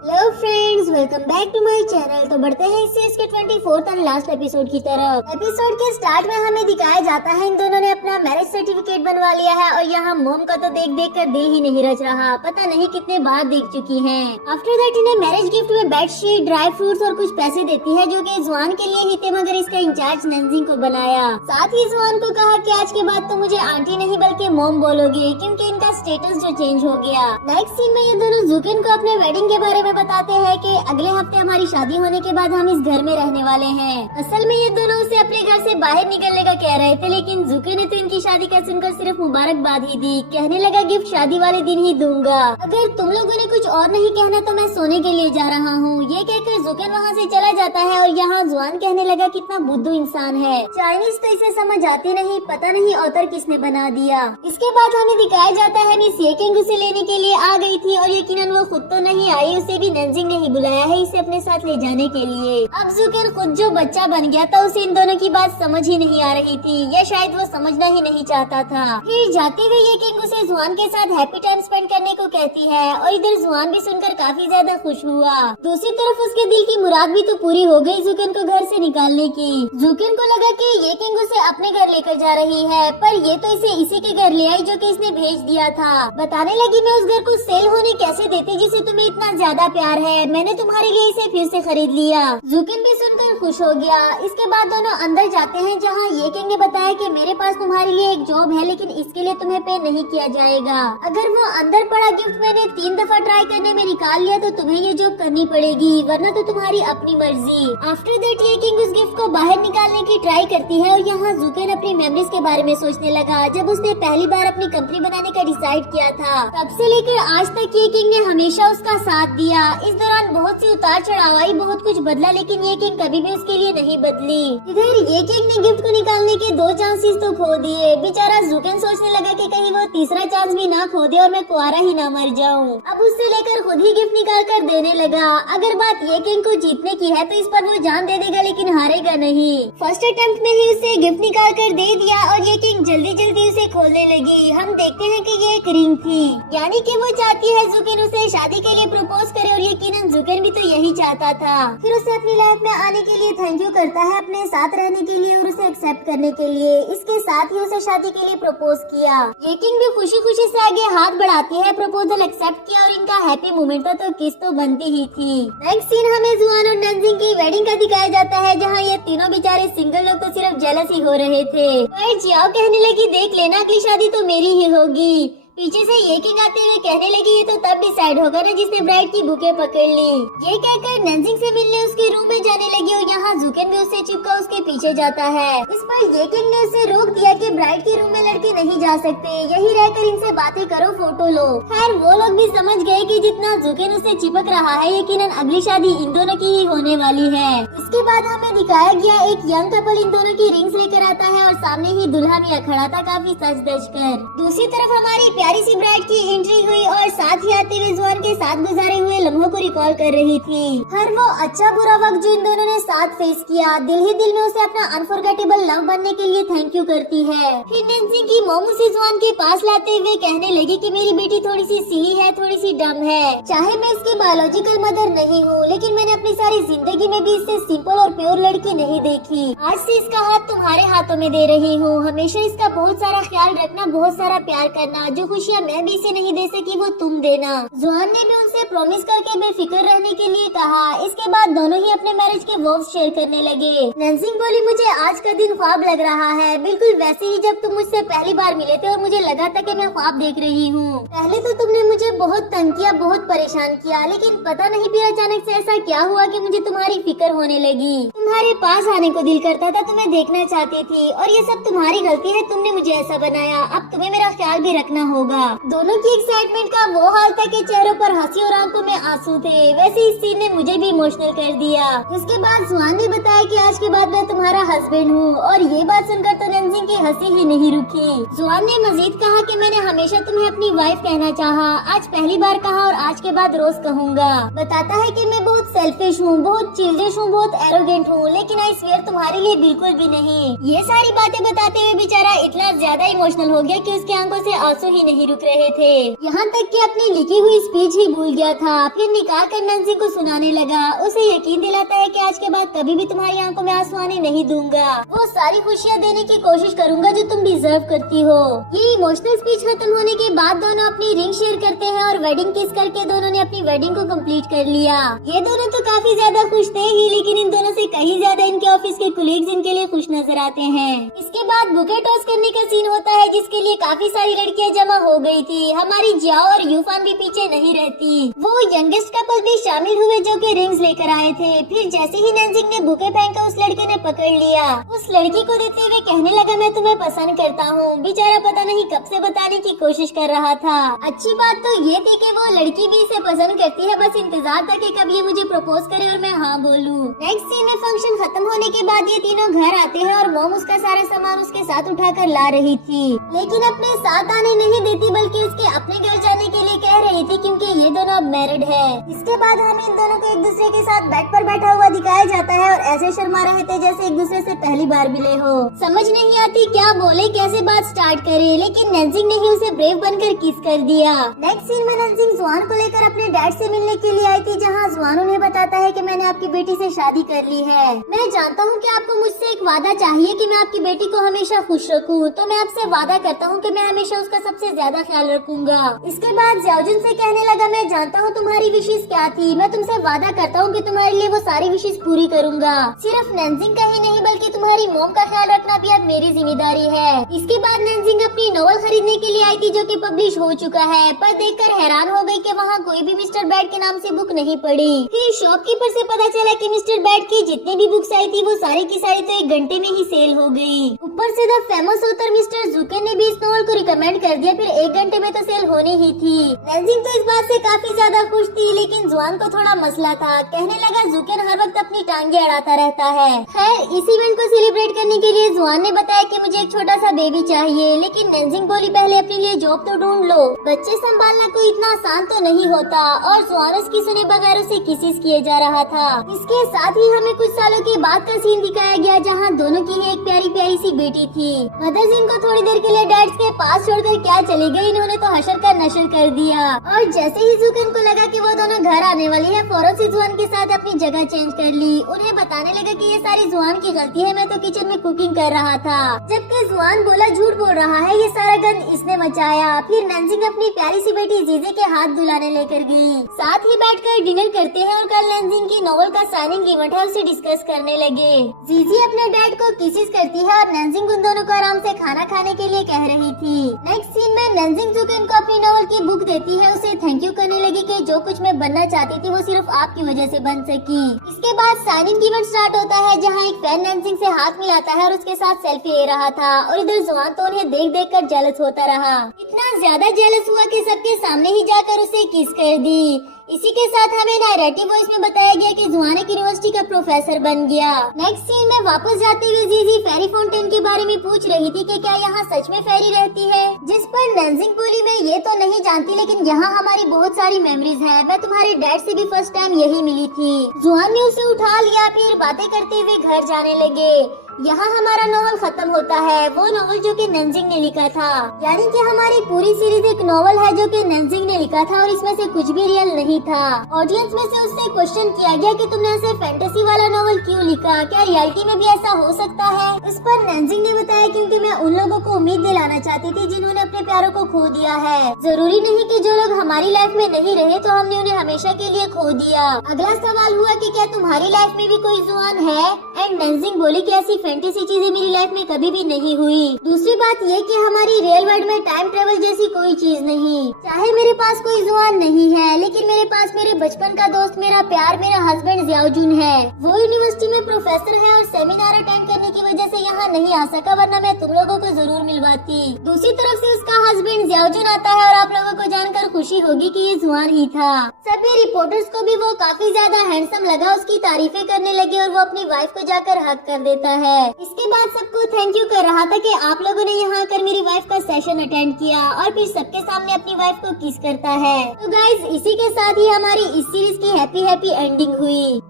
Hello friends, welcome back to my channel. तो बढ़ते हैं इस सीरीज के 24th और लास्ट एपिसोड की तरफ। एपिसोड के स्टार्ट में हमें दिखाया जाता है इन दोनों ने अपना मैरिज सर्टिफिकेट बनवा लिया है और यहाँ मोम का तो देख देख कर दिल ही नहीं रच रहा। पता नहीं कितने बार देख चुकी हैं। आफ्टर दैट इन्हें मैरिज गिफ्ट में बेडशीट, ड्राई फ्रूट्स और कुछ पैसे देती है जो कि जुआन के लिए ही थे, मगर इसका इंचार्ज नंजिंग को बनाया। साथ ही जुआन को कहा कि आज के बाद तो मुझे आंटी नहीं बल्कि मोम बोलोगे, क्योंकि इनका स्टेटस जो चेंज हो गया। नेक्स्ट सीन में ये दोनों जुकिन को अपने वेडिंग के बारे में बताते हैं कि अगले हफ्ते हमारी शादी होने के बाद हम इस घर में रहने वाले हैं। असल में ये दोनों उसे अपने घर से बाहर निकलने का कह रहे थे, लेकिन जुके ने तो इनकी शादी का सुनकर सिर्फ मुबारकबाद ही दी। कहने लगा गिफ्ट शादी वाले दिन ही दूंगा, अगर तुम लोगों ने कुछ और नहीं कहना तो मैं सोने के लिए जा रहा हूँ। ये कहकर जुकेन वहाँ से चला जाता है और यहाँ जुआन कहने लगा कितना बुद्धू इंसान है। चाइनीज तो इसे समझ आती नहीं, पता नहीं ऑथर किसने बना दिया। इसके बाद हमें दिखाया जाता है मिस येकिंग उसे लेने के लिए आ गई थी और यकीनन वो खुद तो नहीं आई, उसे भी नंजिंग ने ही बुलाया है इसे अपने साथ ले जाने के लिए। अब जुकेन खुद जो बच्चा बन गया था उसे इन दोनों की बात समझ ही नहीं आ रही थी, या शायद वो समझना ही नहीं चाहता था। फिर जाते हुए येकिंग उसे जुआन के साथ हैप्पी टाइम स्पेंड करने को कहती है और इधर जुआन भी सुनकर काफी ज्यादा खुश हुआ। दूसरी तरफ उसके दिल की मुराद भी तो पूरी हो गई जुकेन को घर से निकालने की। जुकेन को लगा कि येकिंग उसे अपने घर लेकर जा रही है, पर ये तो इसे इसी के घर ले आई जो कि इसने भेज दिया था। बताने लगी मैं उस घर को सेल होने कैसे देती जिसे तुम्हें इतना ज्यादा प्यार है, मैंने तुम्हारे लिए इसे फिर से खरीद लिया। जुकिन भी सुनकर खुश हो गया। इसके बाद दोनों अंदर जाते हैं जहाँ येकिंग ने बताया कि मेरे पास तुम्हारे लिए एक जॉब है, लेकिन इसके लिए तुम्हें पे नहीं किया जाएगा। अगर वो अंदर पड़ा गिफ्ट मैंने 3 दफा ट्राई करने में निकाल लिया तो तुम्हें ये जॉब करनी पड़ेगी, वरना तो तुम्हारी अपनी मर्जी। आफ्टर दैट येकिंग उस गिफ्ट को बाहर निकालने की ट्राई करती है और यहाँ जुकिन अपनी मेमोरीज के बारे में सोचने लगा जब उसने पहली बार अपनी कंपनी बनाने का डिसाइड किया था। तब से लेकर आज तक येकिंग ने हमेशा उसका साथ दिया। इस दौरान बहुत सी उतार चढ़ाव आई, बहुत कुछ बदला, लेकिन येकिंग कभी भी उसके लिए नहीं बदली। इधर येकिंग ने गिफ्ट को निकालने के 2 चांसेस तो खो दिए। बेचारा जुकेन सोचने लगा कि कहीं वो तीसरा चांस भी ना खो दे और मैं कुआरा ही ना मर जाऊं। अब उससे लेकर खुद ही गिफ्ट निकाल कर देने लगा। अगर बात येकिंग को जीतने की है तो इस पर वो जान दे देगा, लेकिन हारेगा नहीं। फर्स्ट अटेम्प्ट में ही उसे गिफ्ट निकाल कर दे दिया और येकिंग जल्दी जल्दी उसे खोलने लगी। हम देखते हैं कि ये एक रिंग थी, यानी कि वो चाहती है जुकेन उसे शादी के लिए प्रपोज करे और यकीनन जुकेन भी तो यही चाहता था। फिर उसे अपनी लाइफ में आने के लिए थैंक यू करता है, अपने साथ रहने के लिए और उसे एक्सेप्ट करने के लिए। इसके साथ ही उसे शादी के लिए प्रपोज किया। येकिंग भी खुशी खुशी से आगे हाथ बढ़ाती है, प्रपोजल एक्सेप्ट किया और इनका हैप्पी मोमेंट तो किस तो बनती ही थी। नेक्स्ट सीन हमें जुआन और नंजिंग की वेडिंग का दिखाया जाता है जहाँ ये तीनों बेचारे सिंगल लोग तो सिर्फ जेलस ही हो रहे थे। पर जियाओ कहने लगी देख लेना अगली शादी तो मेरी ही होगी। पीछे से येकिंग आते हुए कहने लगी ये तो तब डिसाइड होगा ना जिसने ब्राइड की बुके पकड़ ली। ये कहकर नंजिंग से मिलने उसके रूम में जाने लगी और यहाँ जुकेन भी उससे चिपका उसके पीछे जाता है। इस पर येकिंग ने उसे रोक दिया कि ब्राइड के रूम में लड़के नहीं जा सकते, यही रहकर इनसे बातें करो, फोटो लो। खैर वो लोग भी समझ गए कि जितना जुकेन उससे चिपक रहा है यकीनन अगली शादी इन दोनों की ही होने वाली है। इसके बाद हमें दिखाया गया एक यंग कपल इन दोनों की रिंग्स लेकर आता है और सामने ही दुल्हा भी खड़ा था काफी सज धज कर। दूसरी तरफ हमारी प्यारी सी ब्राइड की एंट्री हुई और साथ ही आते हुए जुआन के साथ गुजारे हुए लम्हों को रिकॉल कर रही थी। हर वो अच्छा बुरा वक्त जो इन दोनों ने साथ फेस किया, दिल ही दिल में उसे अपना अनफॉरगेटेबल लव बनने के लिए थैंक यू करती है। फिर नंजिंग की मोम उसे जुआन के पास लाते हुए कहने लगी कि मेरी बेटी थोड़ी सी सिली है, थोड़ी सी डम है। चाहे मैं इसकी बायोलॉजिकल मदर नहीं हूँ, लेकिन मैंने अपनी सारी जिंदगी में भी इससे सिंपल और प्योर लड़की नहीं देखी। आज से इसका हाथ तुम्हारे हाथों में दे रही हूँ, हमेशा इसका बहुत सारा ख्याल रखना, बहुत सारा प्यार करना। जो खुशियाँ मैं भी इसे नहीं दे सकी वो तुम देना। जुआन ने भी उनसे प्रॉमिस करके बेफिक्र रहने के लिए कहा। इसके बाद दोनों ही अपने मैरिज के वर्ड्स शेयर करने लगे। नंजिंग बोली मुझे आज का दिन ख्वाब लग रहा है, बिल्कुल वैसे ही जब तुम मुझसे पहली बार मिले थे और मुझे लगा था कि मैं ख्वाब देख रही हूँ। पहले तो तुमने मुझे बहुत तंग किया, बहुत परेशान किया, लेकिन पता नहीं फिर अचानक से ऐसा क्या हुआ कि मुझे तुम्हारी फिक्र होने लगी। तुम्हारे पास आने को दिल करता था, तुम्हें देखना चाहती थी और ये सब तुम्हारी गलती है, तुमने मुझे ऐसा बनाया। अब तुम्हें मेरा ख्याल भी रखना होगा। दोनों की एक्साइटमेंट का वो हाल था कि चेहरों पर हंसी और आंखों में आंसू थे। वैसे इस सीन ने मुझे भी इमोशनल कर दिया। उसके बाद जुआन ने बताया कि आज के बाद मैं तुम्हारा हस्बैंड हूँ और ये बात सुनकर तो नंजिंग की हंसी ही नहीं रुकी। जुआन ने मजीद कहा कि मैंने हमेशा तुम्हें अपनी वाइफ कहना चाहा, आज पहली बार कहा और आज के बाद रोज कहूँगा। बताता है कि मैं बहुत सेल्फिश हूँ, बहुत चिल्डिश हूँ, बहुत एरोगेंट हूँ, लेकिन आई स्वेयर तुम्हारे लिए बिल्कुल भी नहीं। ये सारी बातें बताते हुए बेचारा इतना ज्यादा इमोशनल हो गया कि उसकी आंखों से आंसू ही नहीं रुक रहे थे। यहाँ तक कि अपनी लिखी हुई स्पीच ही भूल गया था। फिर निकाल कर नैन्सी को सुनाने लगा। उसे यकीन दिलाता है कि आज के बाद कभी भी तुम्हारी आंखों में आंसू आने नहीं दूंगा। वो सारी खुशियाँ देने की कोशिश करूंगा जो तुम डिजर्व करती हो। ये इमोशनल स्पीच खत्म होने के बाद दोनों अपनी रिंग शेयर करते हैं और वेडिंग किस करके दोनों ने अपनी वेडिंग को कंप्लीट कर लिया। ये दोनों तो काफी ज्यादा खुश थे ही, लेकिन इन दोनों से कहीं ज्यादा इनके ऑफिस के कुलीग्स इनके लिए खुश नजर आते हैं। इसके बाद बुके टॉस करने का सीन होता है, जिसके लिए काफी सारी लड़कियां जमा हो गई थी। हमारी जियाओ और यूफान भी पीछे नहीं रहती। वो यंगेस्ट कपल भी शामिल हुए जो कि रिंग्स लेकर आए थे। फिर जैसे ही नैन्जिंग ने बुके फेंका, उस लड़के ने पकड़ लिया। उस लड़की को देते हुए कहने लगा, मैं तुम्हें पसंद करता हूँ। बेचारा पता नहीं कब से बताने की कोशिश कर रहा था। अच्छी बात तो ये थी कि वो लड़की भी इसे पसंद करती है। बस इंतजार था कि कब ये मुझे प्रपोज करे और मैं हाँ बोलूँ। नेक्स्ट सीन में फंक्शन खत्म होने के बाद ये तीनों घर आते हैं और मॉम उसका सारा सामान उसके साथ उठाकर ला रही थी, लेकिन अपने साथ आने नहीं देती बल्कि उसके अपने घर जाने के लिए कह रही थी, क्योंकि ये दोनों अब मैरिड है। इसके बाद हमें इन दोनों को एक दूसरे के साथ बेड पर बैठा हुआ दिखाया जाता है और ऐसे शर्मा रहे थे जैसे एक दूसरे से पहली बार मिले हो। समझ नहीं आती क्या बोले, कैसे बात स्टार्ट करे, लेकिन नैन्जिंग ने ही उसे ब्रेव बनकर किस कर दिया। नेक्स्ट सीन में नैन्जिंग जुआन को लेकर अपने डैड से मिलने के लिए आई थी, जहाँ जुआन उन्हें बताता है कि मैंने आपकी बेटी से शादी कर ली है। मैं जानता हूँ कि आपको मुझसे एक वादा चाहिए कि मैं आपकी बेटी को हमेशा खुश रखूँ, तो मैं आपसे वादा करता हूँ कि मैं हमेशा उसका सबसे ज्यादा ख्याल रखूंगा। इसके बाद जियाओजुन से कहने लगा, मैं जानता हूँ तुम्हारी विशेष क्या थी। मैं तुमसे वादा करता हूँ कि तुम्हारे लिए वो सारी विशेष पूरी करूंगा। सिर्फ नैन्जिंग का ही नहीं बल्कि तुम्हारी मॉम का ख्याल रखना भी अब मेरी जिम्मेदारी है। इसके बाद नैन्जिंग अपनी नॉवल खरीदने के लिए आई थी जो कि पब्लिश हो चुका है, पर देखकर हैरान हो गई कि वहाँ कोई भी मिस्टर बैड के नाम से बुक नहीं पड़ी। फिर शॉपकीपर से पता चला कि मिस्टर बैड की जितनी भी बुक्स आई थी वो सारी की सारी तो 1 घंटे में ही सेल हो गई। ऊपर से द फेमस ऑथर मिस्टर जुकेन ने भी इस नॉवल को रिकमेंड कर दिया, फिर 1 घंटे में तो सेल होनी ही थी। नैन्जिंग तो इस बात से काफी ज्यादा खुश थी, लेकिन जुआन को थोड़ा मसला था। कहने लगा, जुकेन हर वक्त अपनी टांगे अड़ाता रहता है। खैर, इस इवेंट को सेलिब्रेट करने के लिए जुआन ने बताया कि मुझे एक छोटा सा बेबी चाहिए, लेकिन नैन्जिंग बोली, पहले अपने लिए जॉब तो ढूंढ लो। बच्चे संभालना कोई इतना आसान तो नहीं होता। और जुआन उसकी सुने बगैर उसे किसिस किए जा रहा था। इसके साथ ही हमें कुछ सालों के बाद का सीन दिखाया गया, जहाँ दोनों की ही एक प्यारी प्यारी सी बेटी थी। मदर्स इनको थोड़ी देर के लिए डैड्स के पास छोड़कर क्या चली गई, इन्होंने तो हशर का नशर कर दिया। और जैसे ही जुकेन को लगा कि वो दोनों घर आने वाली है, फौरन से जुआन के साथ अपनी जगह चेंज कर ली। उन्हें बताने लगा कि ये सारी जुआन की गलती है, मैं तो किचन में कुकिंग कर रहा था। जबकि जुआन बोला, झूठ बोल रहा है, ये सारा गंद इसने मचाया। फिर नैन्जिंग अपनी प्यारी सी बेटी जीजे के हाथ धुलाने लेकर गई। साथ ही बैठकर डिनर करते हैं और कल नैन्जिंग की नॉवल का साइनिंग इवेंट है, उसे डिस्कस करने लगे। जीजी अपने डैड को किसिस करती है और नैन्जिंग उन दोनों को आराम से खाना खाने के लिए कह रही थी। नेक्स्ट सीन में नैन्जिंग जुकेन को अपनी नॉवल की बुक देती है, उसे थैंक यू करने लगी कि जो कुछ मैं बनना चाहती थी वो सिर्फ आपकी वजह से बन सकी। इसके बाद साइनिंग इवेंट स्टार्ट होता है, जहाँ एक फैन नैन्जिंग से हाथ मिलाता है और उसके साथ सेल्फी ले रहा था, और इधर जुआन तो उन्हें देख देख कर जेलस होता रहा। इतना ज्यादा जेलस हुआ कि सबके सामने ही जाकर उसे किस कर दी। इसी के साथ हमें नैरेटिव वॉइस में बताया गया कि जुआन एक यूनिवर्सिटी का प्रोफेसर बन गया। नेक्स्ट सीन में वापस जाते हुए जीजी फेरी फाउंटेन के बारे में पूछ रही थी कि क्या यहाँ सच में फेरी रहती है, जिस पर नैन्जिंग बोली, मैं ये तो नहीं जानती, लेकिन यहाँ हमारी बहुत सारी मेमोरीज हैं। मैं तुम्हारे डैड से भी फर्स्ट टाइम यही मिली थी। जुआन ने उसे उठा लिया, फिर बातें करते हुए घर जाने लगे। यहाँ हमारा नॉवल खत्म होता है, वो नॉवल जो कि नैन्जिंग ने लिखा था। यानी कि हमारी पूरी सीरीज एक नॉवल है जो कि नैन्जिंग ने लिखा था, और इसमें से कुछ भी रियल नहीं था। ऑडियंस में से उससे क्वेश्चन किया गया कि तुमने ऐसे फैंटेसी वाला नॉवल क्यों लिखा, क्या रियलिटी में भी ऐसा हो सकता है। इस पर नैन्जिंग ने बताया, क्योंकि मैं उन लोगों को उम्मीद दिलाना चाहती थी जिन्होंने अपने प्यारों को खो दिया है। जरूरी नहीं कि जो लोग हमारी लाइफ में नहीं रहे तो हमने उन्हें हमेशा के लिए खो दिया। अगला सवाल हुआ कि क्या तुम्हारी लाइफ में भी कोई जुआन है, एंड नैन्जिंग बोली कि ऐसी फैंटेसी चीजें मेरी लाइफ में कभी भी नहीं हुई। दूसरी बात ये कि हमारी रियल वर्ल्ड में टाइम ट्रेवल जैसी कोई चीज नहीं। चाहे मेरे पास कोई जुआन नहीं है, लेकिन मेरे पास मेरे बचपन का दोस्त, मेरा प्यार, मेरा हस्बैंड जियाओजुन है। वो यूनिवर्सिटी में प्रोफेसर है और सेमिनार अटेंड करने की वजह से यहाँ नहीं आ सका, वरना मैं तुम लोगों को जरूर मिलवाती। दूसरी तरफ से उसका हस्बैंड जियाओजुन आता है और आप लोगों को जानकर खुशी होगी कि ये जुआन ही था। सभी रिपोर्टर्स को भी वो काफी ज्यादा हैंडसम लगा, उसकी तारीफें करने लगे और वो अपनी वाइफ को जाकर हक कर देता है। इसके बाद सबको थैंक यू कर रहा था कि आप लोगों ने यहाँ आकर मेरी वाइफ का सेशन अटेंड किया, और फिर सबके सामने अपनी वाइफ को किस करता है। तो गाइज, इसी के साथ ही हमारी इस सीरीज की हैप्पी एंडिंग हुई।